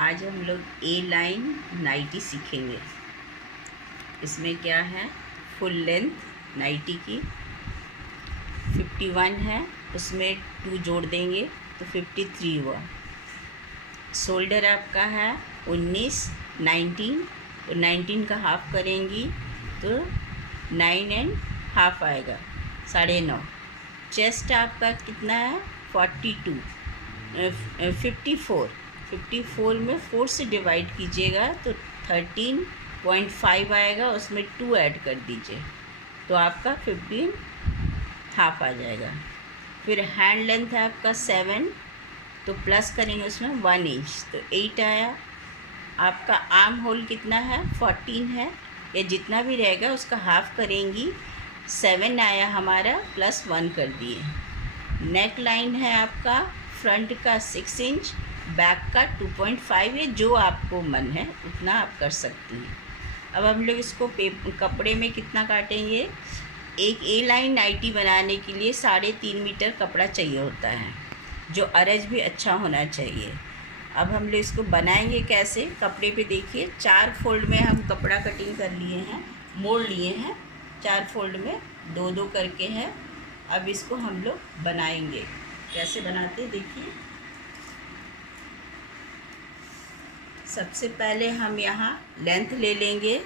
आज हम लोग ए लाइन नाइटी सीखेंगे। इसमें क्या है, फुल लेंथ नाइटी की 51 है, उसमें 2 जोड़ देंगे तो 53 हुआ। शोल्डर आपका है 19, 19 तो 19 का हाफ करेंगी तो 9.5 आएगा, 9.5। चेस्ट आपका कितना है 42, 54 में 4 से डिवाइड कीजिएगा तो 13.5 आएगा, उसमें 2 ऐड कर दीजिए तो आपका 15 हाफ आ जाएगा। फिर हैंड लेंथ है आपका 7 तो प्लस करेंगे उसमें 1 इंच तो 8 आया। आपका आर्म होल कितना है 14 है, या जितना भी रहेगा उसका हाफ करेंगी, 7 आया हमारा, प्लस 1 कर दिए। नेक लाइन है आपका फ्रंट का 6 इंच, बैक का 2.5 है, जो आपको मन है उतना आप कर सकती हैं। अब हम लोग इसको कपड़े में कितना काटेंगे। एक ए लाइन नाइटी बनाने के लिए 3.5 मीटर कपड़ा चाहिए होता है, जो अरज भी अच्छा होना चाहिए। अब हम लोग इसको बनाएंगे कैसे, कपड़े पे देखिए 4 फोल्ड में हम कपड़ा कटिंग कर लिए हैं, मोड़ लिए हैं 4 फोल्ड में, 2-2 करके हैं। अब इसको हम लोग बनाएंगे, कैसे बनाते देखिए। सबसे पहले हम यहाँ लेंथ ले लेंगे,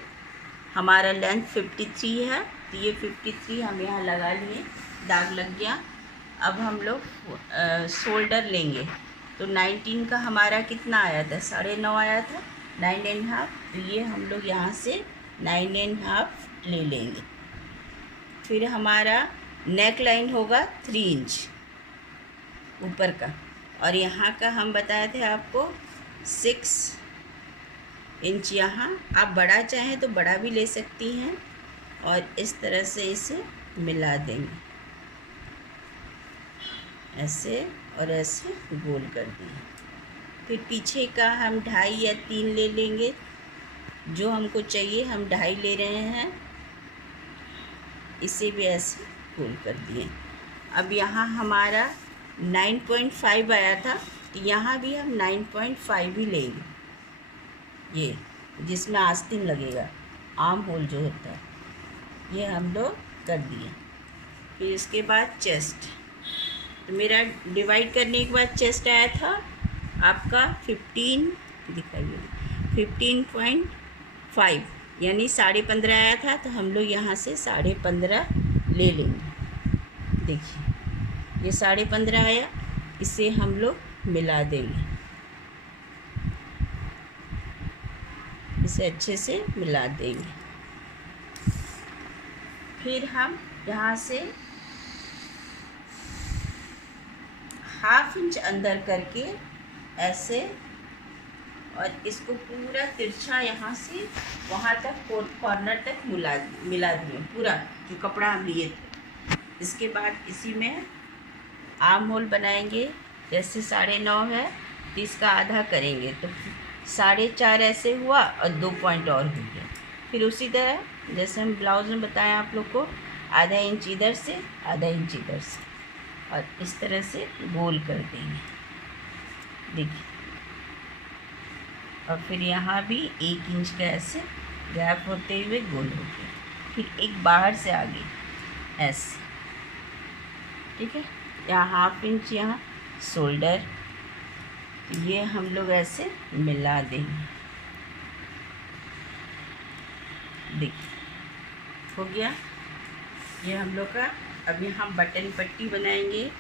हमारा लेंथ 53 है तो ये 53 हम यहाँ लगा लिए, दाग लग गया। अब हम लोग शोल्डर लेंगे तो 19 का हमारा कितना आया था, 9.5 आया था, 9.5 तो ये हम लोग यहाँ से 9.5 ले लेंगे। फिर हमारा नेक लाइन होगा 3 इंच ऊपर का, और यहाँ का हम बताए थे आपको 6 इंच। यहाँ आप बड़ा चाहें तो बड़ा भी ले सकती हैं, और इस तरह से इसे मिला देंगे, ऐसे और ऐसे गोल कर दिए। फिर पीछे का हम 2.5 या 3 ले लेंगे, जो हमको चाहिए हम 2.5 ले रहे हैं, इसे भी ऐसे गोल कर दिए। अब यहाँ हमारा 9.5 आया था तो यहाँ भी हम 9.5 ही लेंगे, ये जिसमें आस्तीन लगेगा, आर्म होल जो होता है, ये हम लोग कर दिए। फिर इसके बाद चेस्ट, तो मेरा डिवाइड करने के बाद चेस्ट आया था आपका 15, दिखाइए 15.5, यानी 15.5 आया था, तो हम लोग यहाँ से 15.5 ले लेंगे। देखिए ये 15.5 आया, इसे हम लोग मिला देंगे, इसे अच्छे से मिला देंगे। फिर हम यहाँ से 1/2 इंच अंदर करके ऐसे, और इसको पूरा तिरछा यहाँ से वहाँ तक कॉर्नर तक मिला दिए, पूरा जो कपड़ा हम लिए थे। इसके बाद इसी में आर्म होल बनाएंगे, जैसे 9.5 है तो इसका आधा करेंगे तो 4.5 ऐसे हुआ, और 2 पॉइंट और हो गया। फिर उसी तरह जैसे हम ब्लाउज में बताया आप लोग को, आधा इंच इधर से, आधा इंच इधर से, और इस तरह से गोल कर देंगे, देखिए। और फिर यहाँ भी 1 इंच का ऐसे गैप होते हुए गोल हो गया। फिर एक बाहर से आगे ऐसे, ठीक है। यहाँ 1/2 इंच यहाँ शोल्डर, तो ये हम लोग ऐसे मिला देंगे, देखिए हो गया ये हम लोग का। अभी हम बटन पट्टी बनाएंगे,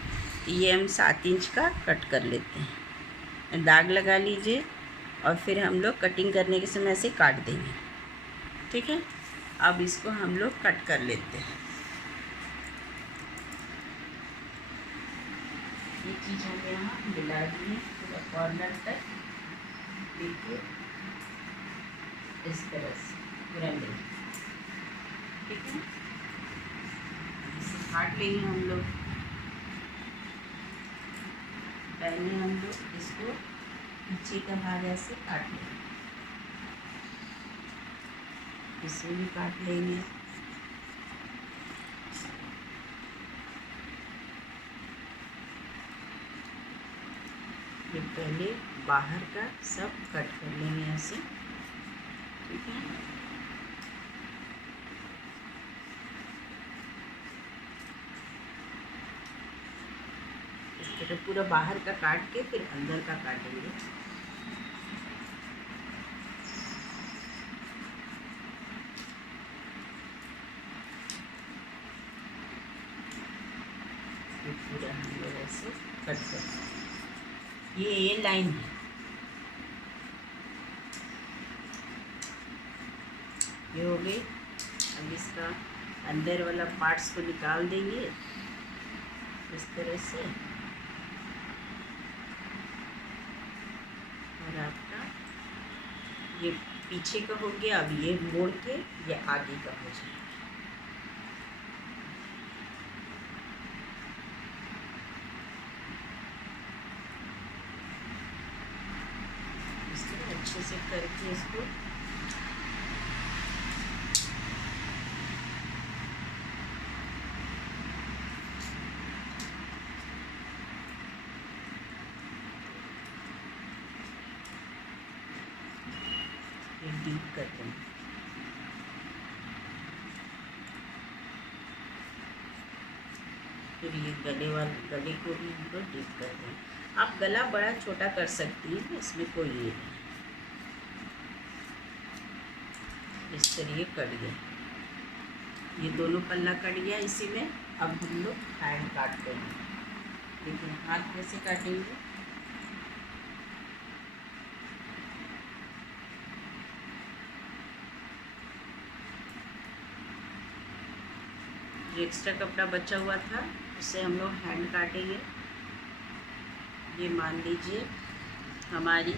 ये हम 7 इंच का कट कर लेते हैं, दाग लगा लीजिए, और फिर हम लोग कटिंग करने के समय ऐसे काट देंगे, ठीक है। अब इसको हम लोग कट कर लेते हैं। ये चीज़ हम यहाँ मिला दिए पूरा कॉर्नर तक, देखिए इस तरह से पूरा मिल, ठीक है। इसे काट लेंगे हम लोग। पहले हम लोग इसको पीछे का भाग ऐसे काट लेंगे, इसे भी काट लेंगे। ये पहले बाहर का सब कट कर लेंगे ऐसे, ठीक है। इस तरह पूरा बाहर का काट के फिर अंदर का काटेंगे। पूरा हम लोग ऐसे कट कर, ये लाइन है, ये हो गई। अब इसका अंदर वाला पार्ट्स को निकाल देंगे इस तरह से, और आपका ये पीछे का हो गया। अब ये मोड़ के ये आगे का हो जाए। अच्छे से करके इसको डीप करते हैं। फिर ये गले को भी हम लोग डीप करते हैं। आप गला बड़ा छोटा कर सकती हैं, इसमें कोई ये नहीं। इस तरह कट गया, ये दोनों पल्ला कट गया इसी में। अब हम लोग हैंड काटते हैं। देखिए हाथ कैसे काटेंगे। जो एक्स्ट्रा कपड़ा बचा हुआ था उससे हम लोग हैंड काटेंगे। ये मान लीजिए हमारी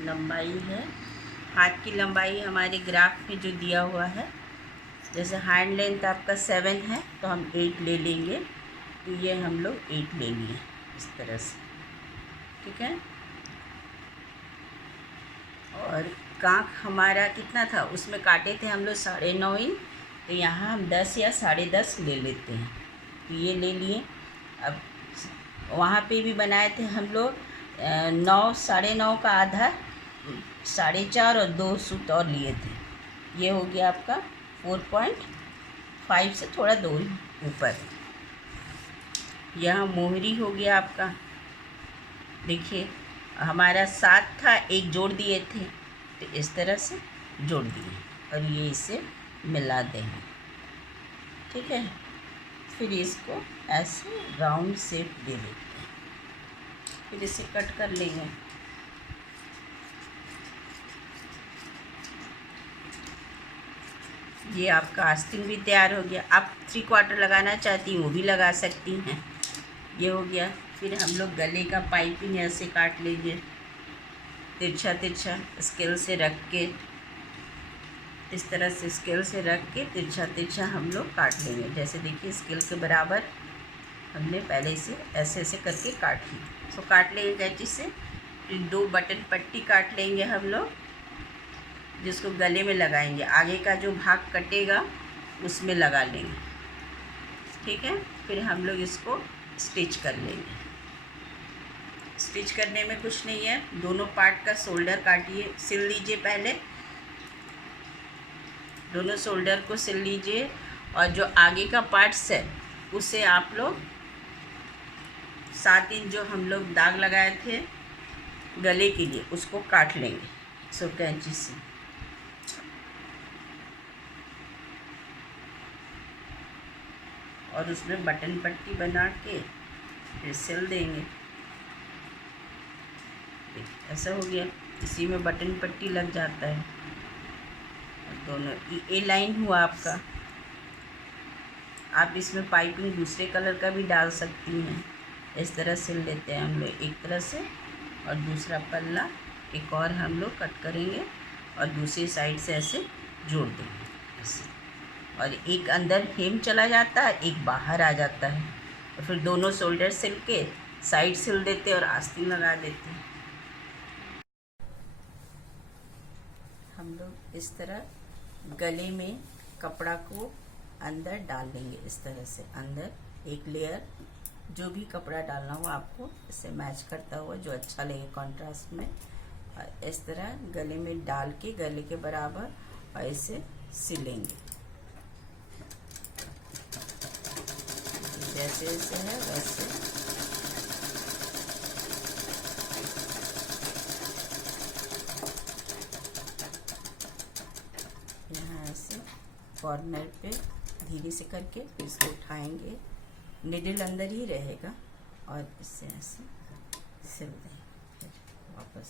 लंबाई है, हाथ की लंबाई हमारे ग्राफ में जो दिया हुआ है, जैसे हैंड लेंथ आपका 7 है तो हम 8 ले लेंगे। तो ये हम लोग 8 लेंगे इस तरह से, ठीक है। और कांख हमारा कितना था, उसमें काटे थे हम लोग 9.5 इंच, तो यहाँ हम 10 या 10.5 ले लेते हैं। तो ये ले लिए। अब वहाँ पे भी बनाए थे हम लोग 9, 9.5 का आधा, 4.5 और 2 सूत और लिए थे। ये हो गया आपका 4.5 से थोड़ा 2 ऊपर। यहाँ मोहरी हो गया आपका, देखिए हमारा 7 था, 1 जोड़ दिए थे, तो इस तरह से जोड़ दिए और ये इसे मिला देंगे, ठीक है। फिर इसको ऐसे राउंड शेप दे देते हैं, फिर इसे कट कर लेंगे। ये आपका आस्तीन भी तैयार हो गया। आप 3/4 लगाना चाहती हैं वो भी लगा सकती हैं। ये हो गया। फिर हम लोग गले का पाइपिंग ऐसे काट लेंगे, तिरछा तिरछा स्केल से रख के, इस तरह से स्केल से रख के तिरछा तिरछा हम लोग काट लेंगे। जैसे देखिए स्केल के बराबर हमने पहले से ऐसे ऐसे करके काट ली। तो काट लेंगे कैंची से। फिर 2 बटन पट्टी काट लेंगे हम लोग, जिसको गले में लगाएंगे। आगे का जो भाग कटेगा उसमें लगा लेंगे, ठीक है। फिर हम लोग इसको स्टिच कर लेंगे। स्टिच करने में कुछ नहीं है, दोनों पार्ट का शोल्डर काटिए, सिल लीजिए। पहले दोनों शोल्डर को सिल लीजिए और जो आगे का पार्ट्स है उसे आप लोग 7 इंच जो हम लोग दाग लगाए थे गले के लिए उसको काट लेंगे कैंची से। और उसमें बटन पट्टी बना के फिर सिल देंगे। ऐसा हो गया, इसी में बटन पट्टी लग जाता है। दोनों ए लाइन हुआ आपका। आप इसमें पाइपिंग दूसरे कलर का भी डाल सकती हैं। इस तरह सिल लेते हैं हम लोग एक तरह से, और दूसरा पल्ला एक और हम लोग कट करेंगे और दूसरी साइड से ऐसे जोड़ देंगे ऐसे। और एक अंदर हेम चला जाता है, एक बाहर आ जाता है। और फिर दोनों शोल्डर सिल के साइड सिल देते और आस्तीन लगा देते हैं। हम लोग इस तरह गले में कपड़ा को अंदर डाल लेंगे, इस तरह से अंदर एक लेयर जो भी कपड़ा डालना हो आपको इससे मैच करता हुआ जो अच्छा लगे कॉन्ट्रास्ट में, और इस तरह गले में डाल के गले के बराबर और इसे सिलेंगे। जैसे जैसे है वैसे यहाँ ऐसे कॉर्नर पे धीरे से करके फिर इसको उठाएंगे, निडल अंदर ही रहेगा और इससे ऐसे सिल देंगे। फिर वापस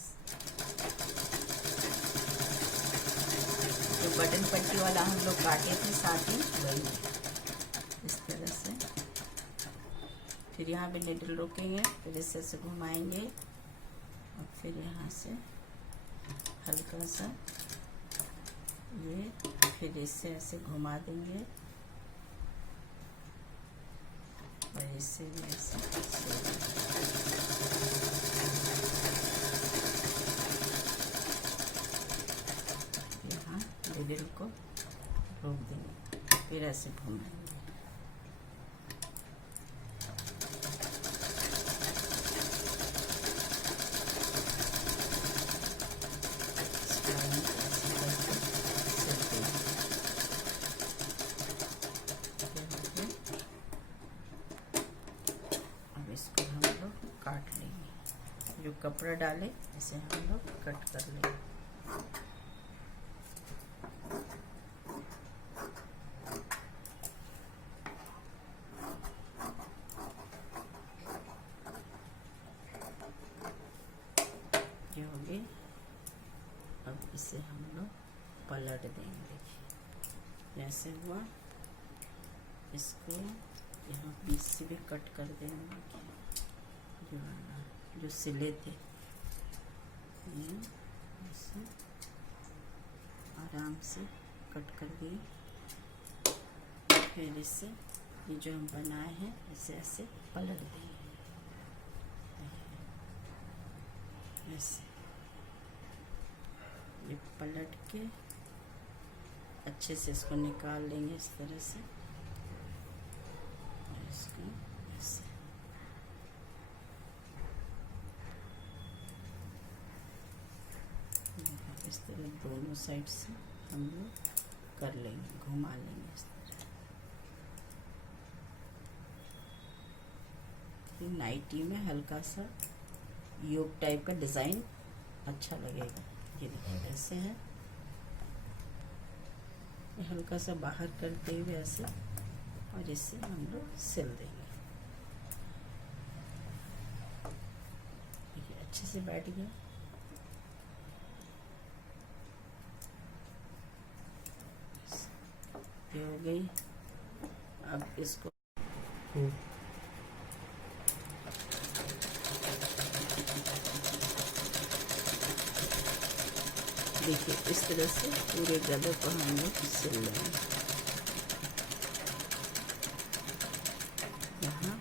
जो बटन पट्टी वाला हम लोग काटे थे साथ ही वही इस तरह से। फिर यहाँ पे निडल रोकेंगे, फिर इससे ऐसे घुमाएंगे और फिर यहाँ से हल्का सा ये, फिर इससे ऐसे घुमा देंगे और इससे भी ऐसे यहाँ निडल को रोक देंगे, फिर ऐसे घुमाएंगे। काट लेंगे, जो कपड़ा डाले इसे हम लोग कट कर लेंगे। ये हो गई। अब इसे हम लोग पलट देंगे। देखिए जैसे हुआ, इसको यहाँ बीच से भी कट कर देंगे। जो सिले थे ऐसे आराम से कट कर दिए। फिर इससे ये जो हम बनाए हैं इसे ऐसे पलट देंगे। ऐसे ये पलट के अच्छे से इसको निकाल लेंगे इस तरह से, और इसको ऐसे इस तरह दोनों साइड से हम लोग कर लेंगे, घुमा लेंगे इस तरह। नाइटी में हल्का सा योग टाइप का डिज़ाइन अच्छा लगेगा। ये देखिए ऐसे है, हल्का सा बाहर करते हुए ऐसे, और इससे हम लोग सिल देंगे। ये अच्छे से बैठ गया। ये हो गई। अब इसको देखिए इस तरह से पूरे गले को हम लोग सिल लेंगे। यहाँ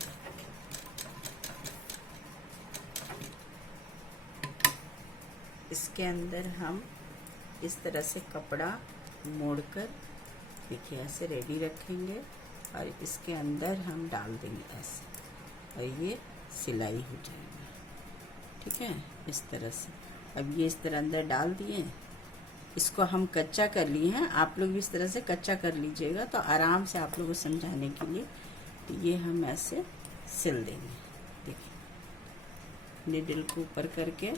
इसके अंदर हम इस तरह से कपड़ा मोड़कर देखिए ऐसे रेडी रखेंगे, और इसके अंदर हम डाल देंगे ऐसे, और ये सिलाई हो जाएगी। ठीक है, इस तरह से। अब ये इस तरह अंदर डाल दिए, इसको हम कच्चा कर लिए हैं। आप लोग भी इस तरह से कच्चा कर लीजिएगा तो आराम से आप लोगों को समझाने के लिए। तो ये हम ऐसे सिल देंगे। देखिए निडल को ऊपर करके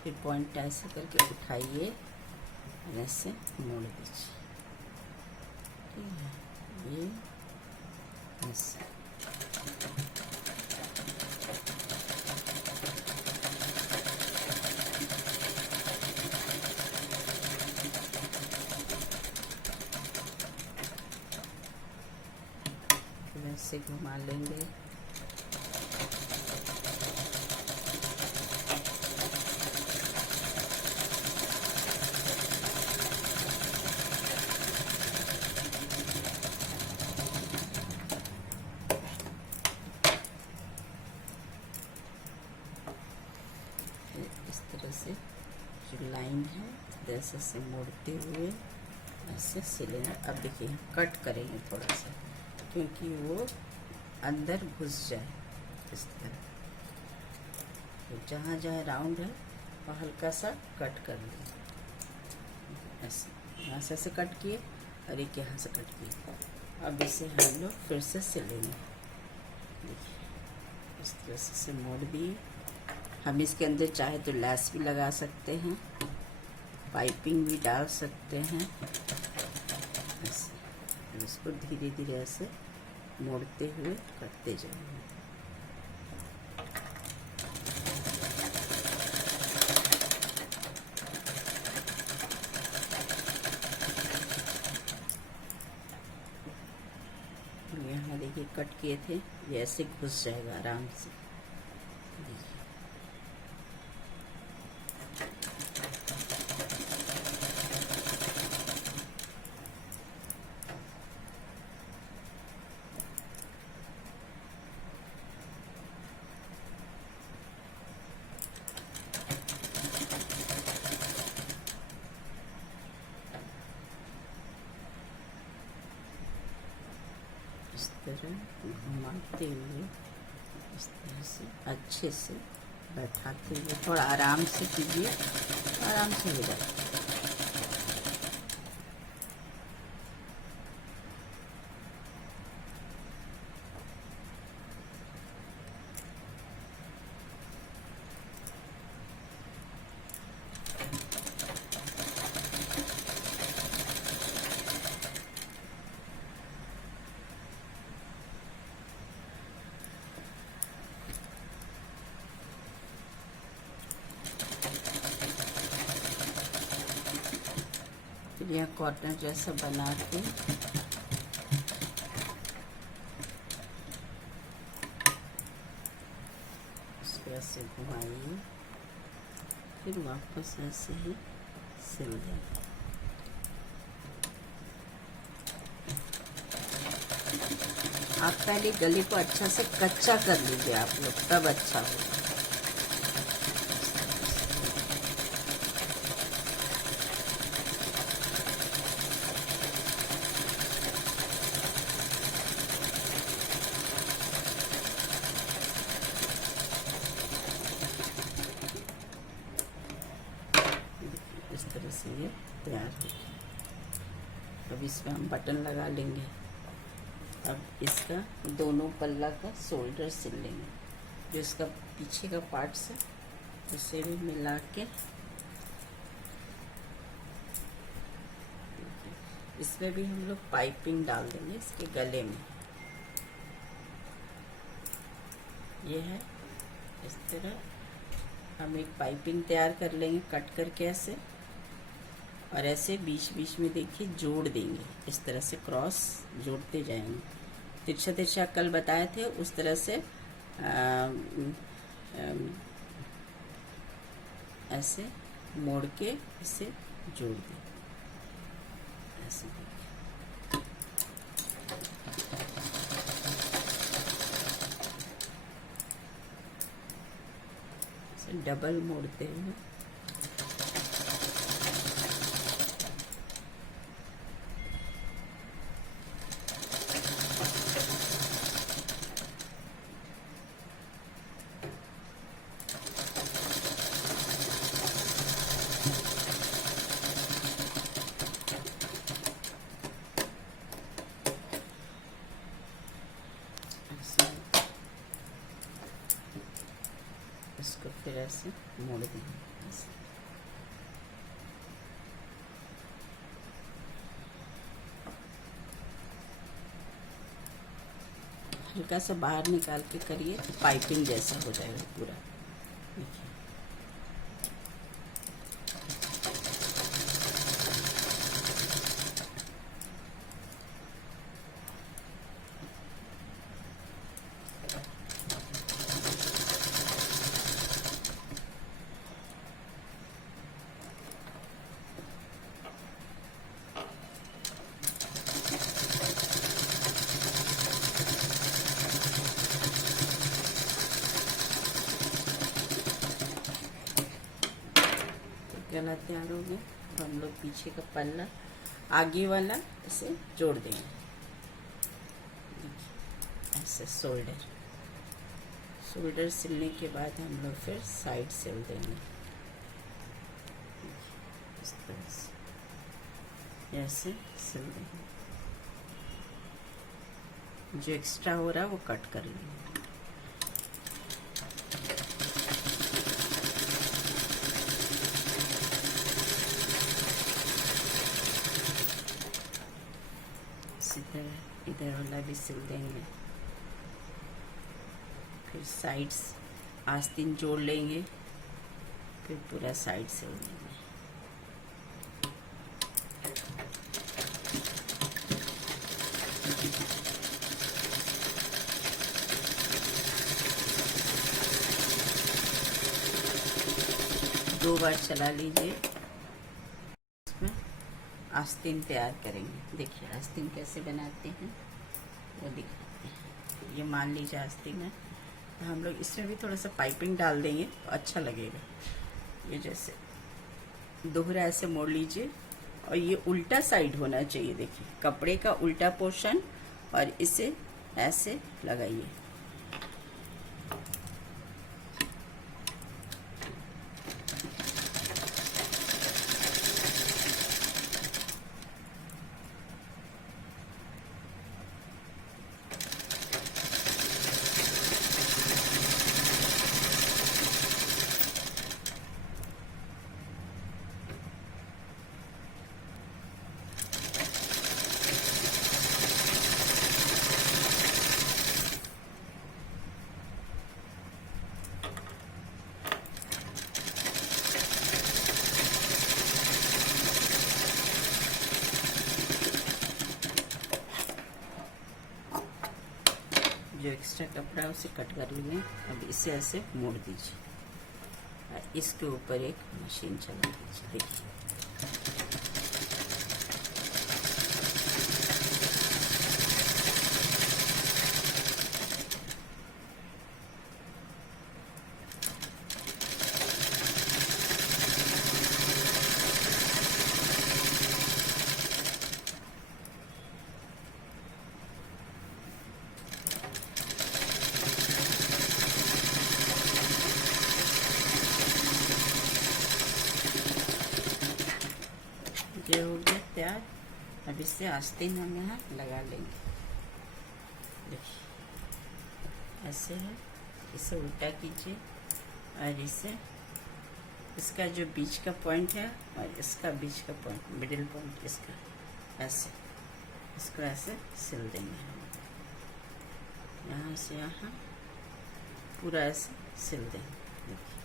फिर पॉइंट ऐसे करके उठाइए, ऐसे मोड़ दीजिए। ठीक है, ये ऐसे फिर ऐसे घुमा लेंगे। लाइन है, जैसे से मोड़ते हुए ऐसे सिलेंगे। अब देखिए कट करेंगे थोड़ा सा, क्योंकि वो अंदर घुस जाए इस तरह। तो जहाँ जहाँ राउंड है वहाँ हल्का सा कट कर लेंगे, ऐसे यहाँ से ऐसे कट किए और एक यहाँ से कट किए। अब इसे हम लोग फिर से सिलेंगे। देखिए इस तरह से मोड़ दिए। हम इसके अंदर चाहे तो लैस भी लगा सकते हैं, पाइपिंग भी डाल सकते हैं ऐसे। इसको धीरे धीरे ऐसे मोड़ते हुए करते जाएंगे। यहाँ देखिए कट किए थे, ये ऐसे घुस जाएगा आराम से। इस तरह घुमाते हुए इस तरह से अच्छे से बैठाते हुए, थोड़ा आराम से कीजिए, आराम से हो जाए। यह कॉर्नर जैसा बना के इसको ऐसे घुमाइए, फिर वापस ऐसे ही सिल दें। आप पहले गले को अच्छा से कच्चा कर लीजिए आप लोग, तब अच्छा होगा। इस तरह से ये तैयार हो गया। अब इसमें हम बटन लगा लेंगे। अब इसका दोनों पल्ला का शोल्डर सिल लेंगे, जो इसका पीछे का पार्ट से इसे भी मिला के इसमें भी हम लोग पाइपिंग डाल देंगे इसके गले में। ये है इस तरह हम एक पाइपिंग तैयार कर लेंगे कट करके ऐसे, और ऐसे बीच बीच में देखिए जोड़ देंगे। इस तरह से क्रॉस जोड़ते जाएंगे। तिरछा तिरछा कल बताए थे उस तरह से ऐसे मोड़ के इसे जोड़ दें ऐसे। देखिए डबल मोड़ते हुए इसको फिर ऐसे मोड़ देंगे ऐसे। हल्का सा बाहर निकाल के करिए तो पाइपिंग जैसा हो जाएगा पूरा। देखिए गला तैयार हो गया। तो हम लोग पीछे का पल्ला आगे वाला इसे जोड़ देंगे, ऐसे शोल्डर सिलने के बाद हम लोग फिर साइड सिल देंगे इस तरह से, ऐसे सिल देंगे। जो एक्स्ट्रा हो रहा है वो कट कर लेंगे। इधर वाला भी सिल देंगे। फिर साइड्स आस्तीन जोड़ लेंगे, फिर पूरा साइड सिल देंगे। दो बार चला लीजिए। इसमें आस्तीन तैयार करेंगे। देखिए आस्तीन कैसे बनाते हैं वो दिखाते हैं। ये मान लीजिए आस्तीन है, तो हम लोग इसमें भी थोड़ा सा पाइपिंग डाल देंगे तो अच्छा लगेगा। ये जैसे दोहरा ऐसे मोड़ लीजिए, और ये उल्टा साइड होना चाहिए। देखिए कपड़े का उल्टा पोर्शन, और इसे ऐसे लगाइए। जो एक्स्ट्रा कपड़ा है उसे कट कर लेंगे। अब इसे ऐसे मोड़ दीजिए, इसके ऊपर एक मशीन चला दीजिए। देखिए ये हो गया तैयार। अब इससे आस्तीन हम यहाँ लगा लेंगे। देखिए ऐसे है, इसे उल्टा कीजिए, और इसे इसका जो बीच का पॉइंट है और इसका बीच का पॉइंट, मिडिल पॉइंट इसका, ऐसे इसको ऐसे सिल देंगे हम। यहाँ से यहाँ पूरा ऐसे सिल देंगे। देखिए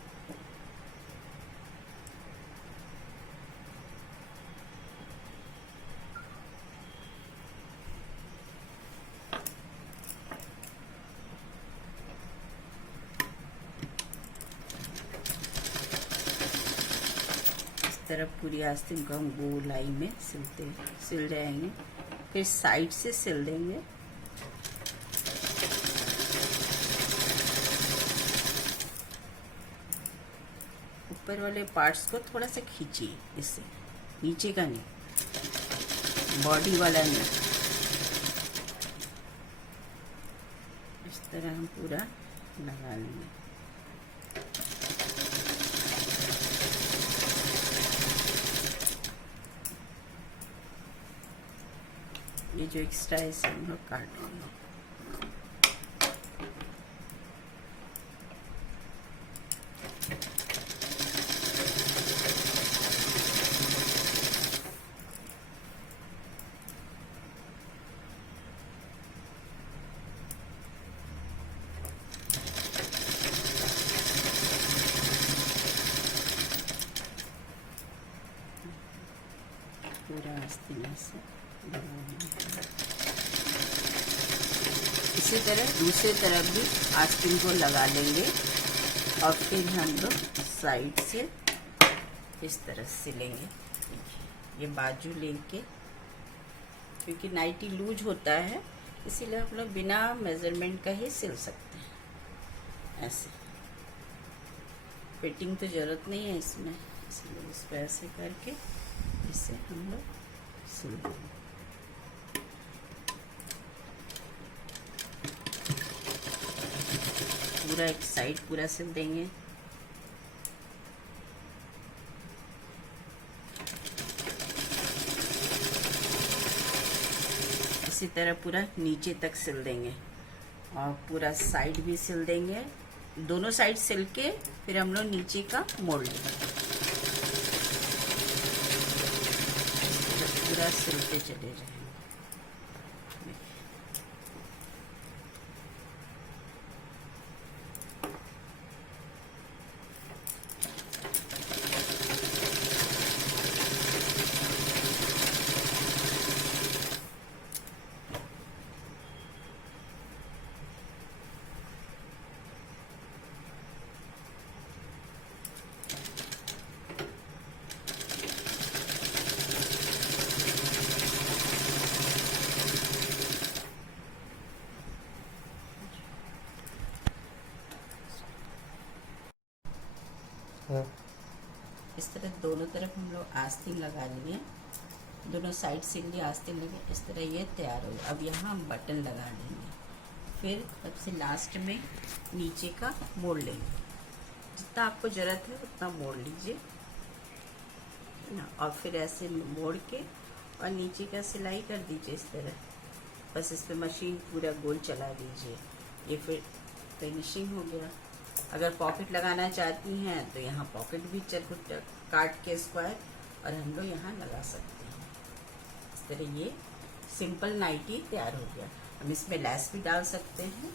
तरफ पूरी आस्तीन को हम गोलाई में सिल जाएंगे। फिर साइड से सिल देंगे। ऊपर वाले पार्ट्स को थोड़ा सा खींचिए, इससे नीचे का नहीं, बॉडी वाला नहीं। इस तरह हम पूरा लगा लेंगे। ये जो एक्स्ट्रा है इसे हम लोग काट लेंगे। पूरा आस्तीन से इसी तरह दूसरे तरफ भी आस्तीन को लगा लेंगे, और फिर हम लोग साइड से इस तरह सिलेंगे। ये बाजू लेके, क्योंकि नाइटी लूज होता है इसीलिए हम लोग बिना मेजरमेंट का ही सिल सकते हैं। ऐसे फिटिंग तो ज़रूरत नहीं है इसमें, इसलिए इसको ऐसे करके इसे हम लोग सिल देंगे। पूरा एक साइड पूरा सिल देंगे। इसी तरह पूरा नीचे तक सिल देंगे और पूरा साइड भी सिल देंगे। दोनों साइड सिल के फिर हम लोग नीचे का मोड़ लेंगे। पूरा सिलते चले जाएंगे। इस तरह दोनों तरफ हम लोग आस्तीन लगा लिए, दोनों साइड सिल लिए, आस्तीन लगे। इस तरह ये तैयार हो गया। अब यहाँ हम बटन लगा लेंगे। फिर सबसे लास्ट में नीचे का मोड़ लेंगे। जितना आपको ज़रूरत है उतना मोड़ लीजिए ना, और फिर ऐसे मोड़ के और नीचे का सिलाई कर दीजिए इस तरह। बस इस पर मशीन पूरा गोल चला दीजिए। ये फिर फिनिशिंग हो गया। अगर पॉकेट लगाना चाहती हैं तो यहाँ पॉकेट भी काट के स्क्वायर और हम लोग यहाँ लगा सकते हैं। इस तरह ये सिंपल नाइटी तैयार हो गया। हम इसमें लेस भी डाल सकते हैं